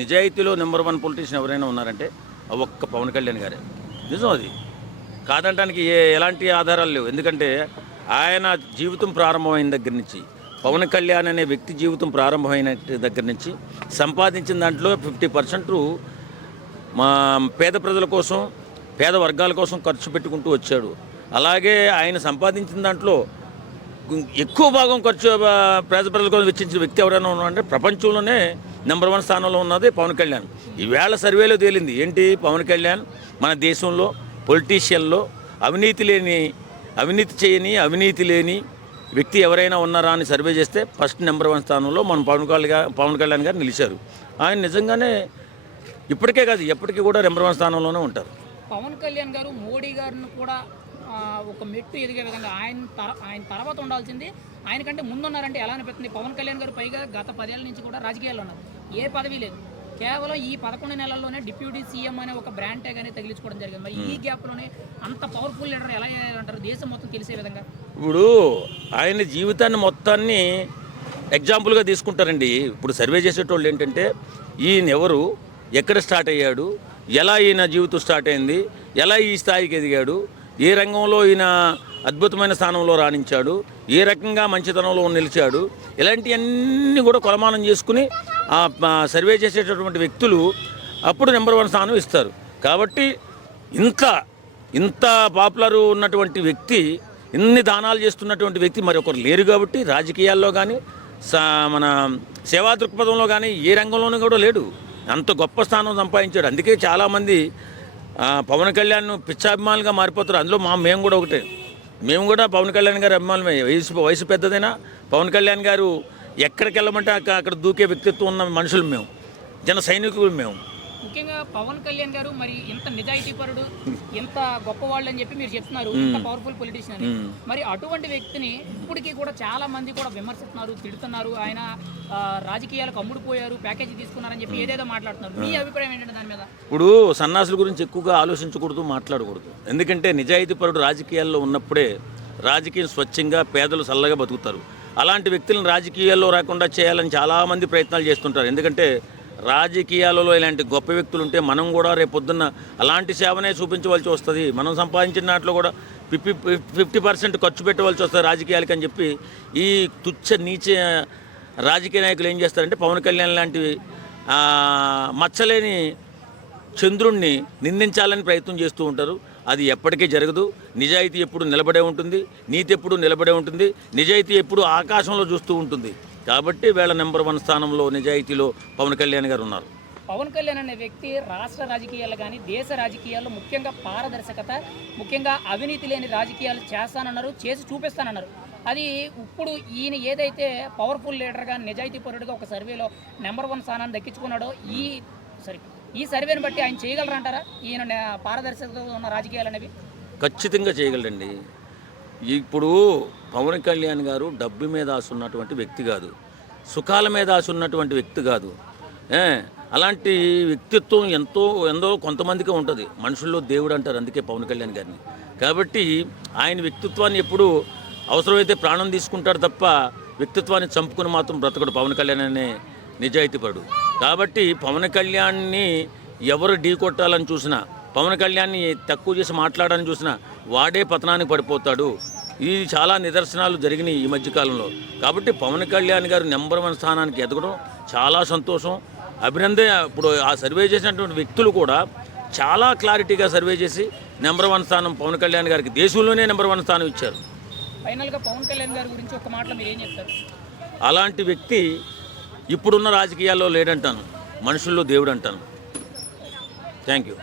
నిజాయితీలో number 1 politician ఎవరైనా ఉన్నారంటే ఒక్క పవన్ కళ్యాణ్ గారే. నిజం అది కాదంటానికి ఎలాంటి ఆధారాలు లేవు. ఎందుకంటే ఆయన జీవితం ప్రారంభమైన దగ్గర నుంచి, పవన్ కళ్యాణ్ అనే వ్యక్తి జీవితం ప్రారంభమైన దగ్గర నుంచి సంపాదించిన దాంట్లో 50% మా పేద ప్రజల కోసం, పేద వర్గాల కోసం ఖర్చు పెట్టుకుంటూ వచ్చాడు. అలాగే ఆయన సంపాదించిన దాంట్లో ఎక్కువ భాగం ఖర్చు పేద ప్రజల కోసం వెచ్చించిన వ్యక్తి ఎవరైనా ఉన్నారంటే ప్రపంచంలోనే నెంబర్ 1 స్థానంలో ఉన్నది పవన్ కళ్యాణ్. ఈవేళ సర్వేలో తేలింది ఏంటి, పవన్ కళ్యాణ్ మన దేశంలో పొలిటీషియన్లో అవినీతి చేయని అవినీతి లేని వ్యక్తి ఎవరైనా ఉన్నారా అని సర్వే చేస్తే ఫస్ట్ నెంబర్ 1 స్థానంలో మన పవన్ కళ్యాణ్ గారు నిలిచారు. ఆయన నిజంగానే ఇప్పటికే కాదు ఎప్పటికీ కూడా నెంబర్ 1 స్థానంలోనే ఉంటారు. పవన్ కళ్యాణ్ గారు మోడీ గారిని కూడా ఒక మెట్టు ఎదిగే విధంగా ఆయన తర్వాత ఉండాల్సింది ఆయనకంటే ముందున్నారంటే ఎలా అనిపిస్తుంది? పవన్ కళ్యాణ్ గారు పైగా గత 10 ఏళ్ళ నుంచి కూడా రాజకీయాల్లో ఉన్నారు, ఏ పదవి లేదు, కేవలం ఈ 11 నెలల్లోనే డిప్యూటీ సీఎం అనే ఒక బ్రాండ్ ట్యాగ్ అనేది తగిలించుకోవడం జరిగింది. మరి ఈ గ్యాప్లోనే అంత పవర్ఫుల్ లీడర్ ఎలా అంటారు దేశం మొత్తం తెలిసే విధంగా? ఇప్పుడు ఆయన జీవితాన్ని మొత్తాన్ని ఎగ్జాంపుల్గా తీసుకుంటారండి. ఇప్పుడు సర్వే చేసేటోళ్ళు ఏంటంటే ఈయన ఎవరు, ఎక్కడ స్టార్ట్ అయ్యాడు, ఎలా ఈయన జీవితం స్టార్ట్ అయింది, ఎలా ఈ స్థాయికి ఎదిగాడు, ఏ రంగంలో ఈయన అద్భుతమైన స్థానంలో రాణించాడు, ఏ రకంగా మంచితనంలో నిలిచాడు, ఇలాంటివన్నీ కూడా కొలమానం చేసుకుని సర్వే చేసేటటువంటి వ్యక్తులు అప్పుడు నెంబర్ 1 స్థానం ఇస్తారు. కాబట్టి ఇంత పాపులర్ ఉన్నటువంటి వ్యక్తి, ఇన్ని దానాలు చేస్తున్నటువంటి వ్యక్తి మరి ఒకరు లేరు. కాబట్టి రాజకీయాల్లో కానీ మన సేవా దృక్పథంలో కానీ ఏ రంగంలోనూ కూడా లేడు. అంత గొప్ప స్థానం సంపాదించాడు. అందుకే చాలామంది పవన్ కళ్యాణ్ పిచ్చాభిమానులుగా మారిపోతారు. అందులో మేము కూడా ఒకటే. మేము కూడా పవన్ కళ్యాణ్ గారి అభిమానులమే. వయసు పెద్దదైనా పవన్ కళ్యాణ్ గారు ఎక్కడికి వెళ్ళమంటే అక్కడ దూకే వ్యక్తిత్వం ఉన్న మనుషులు మేము, జన సైనికులు మేము. ముఖ్యంగా పవన్ కళ్యాణ్ గారు మరి ఇంత నిజాయితీపరుడు, ఇంత గొప్పవాళ్ళు అని చెప్పి మీరు చెప్తున్నారు, ఇంత పవర్ఫుల్ పొలిటీషియన్ అని. మరి అటువంటి వ్యక్తిని ఇప్పటికీ కూడా చాలా మంది కూడా విమర్శిస్తున్నారు, తిడుతున్నారు. ఆయన రాజకీయాలకు అమ్ముడుపోయారు, ప్యాకేజీ తీసుకున్నారని చెప్పి ఏదేదో మాట్లాడుతున్నారు. మీ అభిప్రాయం ఏంటంటే దాని మీద? ఇప్పుడు సన్నాసుల గురించి ఎక్కువగా ఆలోచించకూడదు, మాట్లాడకూడదు. ఎందుకంటే నిజాయితీపరుడు రాజకీయాల్లో ఉన్నప్పుడే రాజకీయం స్వచ్ఛంగా పేదలు చల్లగా బతుకుతారు. అలాంటి వ్యక్తులను రాజకీయాల్లో రాకుండా చేయాలని చాలామంది ప్రయత్నాలు చేస్తుంటారు. ఎందుకంటే రాజకీయాలలో ఇలాంటి గొప్ప వ్యక్తులు ఉంటే మనం కూడా రేపొద్దున్న అలాంటి సేవనే చూపించవలసి వస్తుంది. మనం సంపాదించిన దాంట్లో కూడా 50% ఖర్చు పెట్టవలసి వస్తుంది రాజకీయాలకి అని చెప్పి ఈ తుచ్చ నీచ రాజకీయ నాయకులు ఏం చేస్తారంటే పవన్ కళ్యాణ్ లాంటి మచ్చలేని చంద్రుణ్ణి నిందించాలని ప్రయత్నం చేస్తూ ఉంటారు. అది ఎప్పటికీ జరగదు. నిజాయితీ ఎప్పుడు నిలబడే ఉంటుంది, నీతి ఎప్పుడు నిలబడే ఉంటుంది, నిజాయితీ ఎప్పుడు ఆకాశంలో చూస్తూ ఉంటుంది. కాబట్టి వీళ్ళ నెంబర్ 1 స్థానంలో నిజాయితీలో పవన్ కళ్యాణ్ గారు ఉన్నారు. పవన్ కళ్యాణ్ అనే వ్యక్తి రాష్ట్ర రాజకీయాలు కానీ దేశ రాజకీయాల్లో ముఖ్యంగా పారదర్శకత, ముఖ్యంగా అవినీతి లేని రాజకీయాలు చేస్తానన్నారు, చేసి చూపిస్తానన్నారు. అది ఇప్పుడు ఈయన ఏదైతే పవర్ఫుల్ లీడర్గా నిజాయితీపరుడుగా ఒక సర్వేలో నెంబర్ 1 స్థానాన్ని దక్కించుకున్నాడో ఈ సర్వేని బట్టి ఆయన చేయగలరంటారా ఈయన పారదర్శకత ఉన్న రాజకీయాలు అనేవి? ఖచ్చితంగా చేయగలరండి. ఇప్పుడు పవన్ కళ్యాణ్ గారు డబ్బు మీద ఆశ ఉన్నటువంటి వ్యక్తి కాదు, సుఖాల మీద ఆశ ఉన్నటువంటి వ్యక్తి కాదు. అలాంటి వ్యక్తిత్వం ఎంతో కొంతమందికి ఉంటుంది. మనుషుల్లో దేవుడు అంటారు, అందుకే పవన్ కళ్యాణ్ గారిని. కాబట్టి ఆయన వ్యక్తిత్వాన్ని ఎప్పుడు అవసరమైతే ప్రాణం తీసుకుంటాడు తప్ప వ్యక్తిత్వాన్ని చంపుకుని మాత్రం బ్రతకడు పవన్ కళ్యాణ్ అనే నిజాయితీపడు. కాబట్టి పవన్ కళ్యాణ్ని ఎవరు ఢీ కొట్టాలని చూసినా, పవన్ కళ్యాణ్ని తక్కువ చేసి మాట్లాడాలని చూసినా వాడే పతనానికి పడిపోతాడు. ఇది చాలా నిదర్శనాలు జరిగినాయి ఈ మధ్యకాలంలో. కాబట్టి పవన్ కళ్యాణ్ గారు నెంబర్ 1 స్థానానికి ఎదగడం చాలా సంతోషం, అభినందన. ఇప్పుడు ఆ సర్వే చేసినటువంటి వ్యక్తులు కూడా చాలా క్లారిటీగా సర్వే చేసి నెంబర్ 1 స్థానం పవన్ కళ్యాణ్ గారికి దేశంలోనే నెంబర్ 1 స్థానం ఇచ్చారు. ఫైనల్గా పవన్ కళ్యాణ్ గారి గురించి ఒక మాటలో మీరు ఏం చెప్తారు? అలాంటి వ్యక్తి ఇప్పుడున్న రాజకీయాల్లో లేడంటాను, మనుషుల్లో దేవుడు అంటాను. Thank you.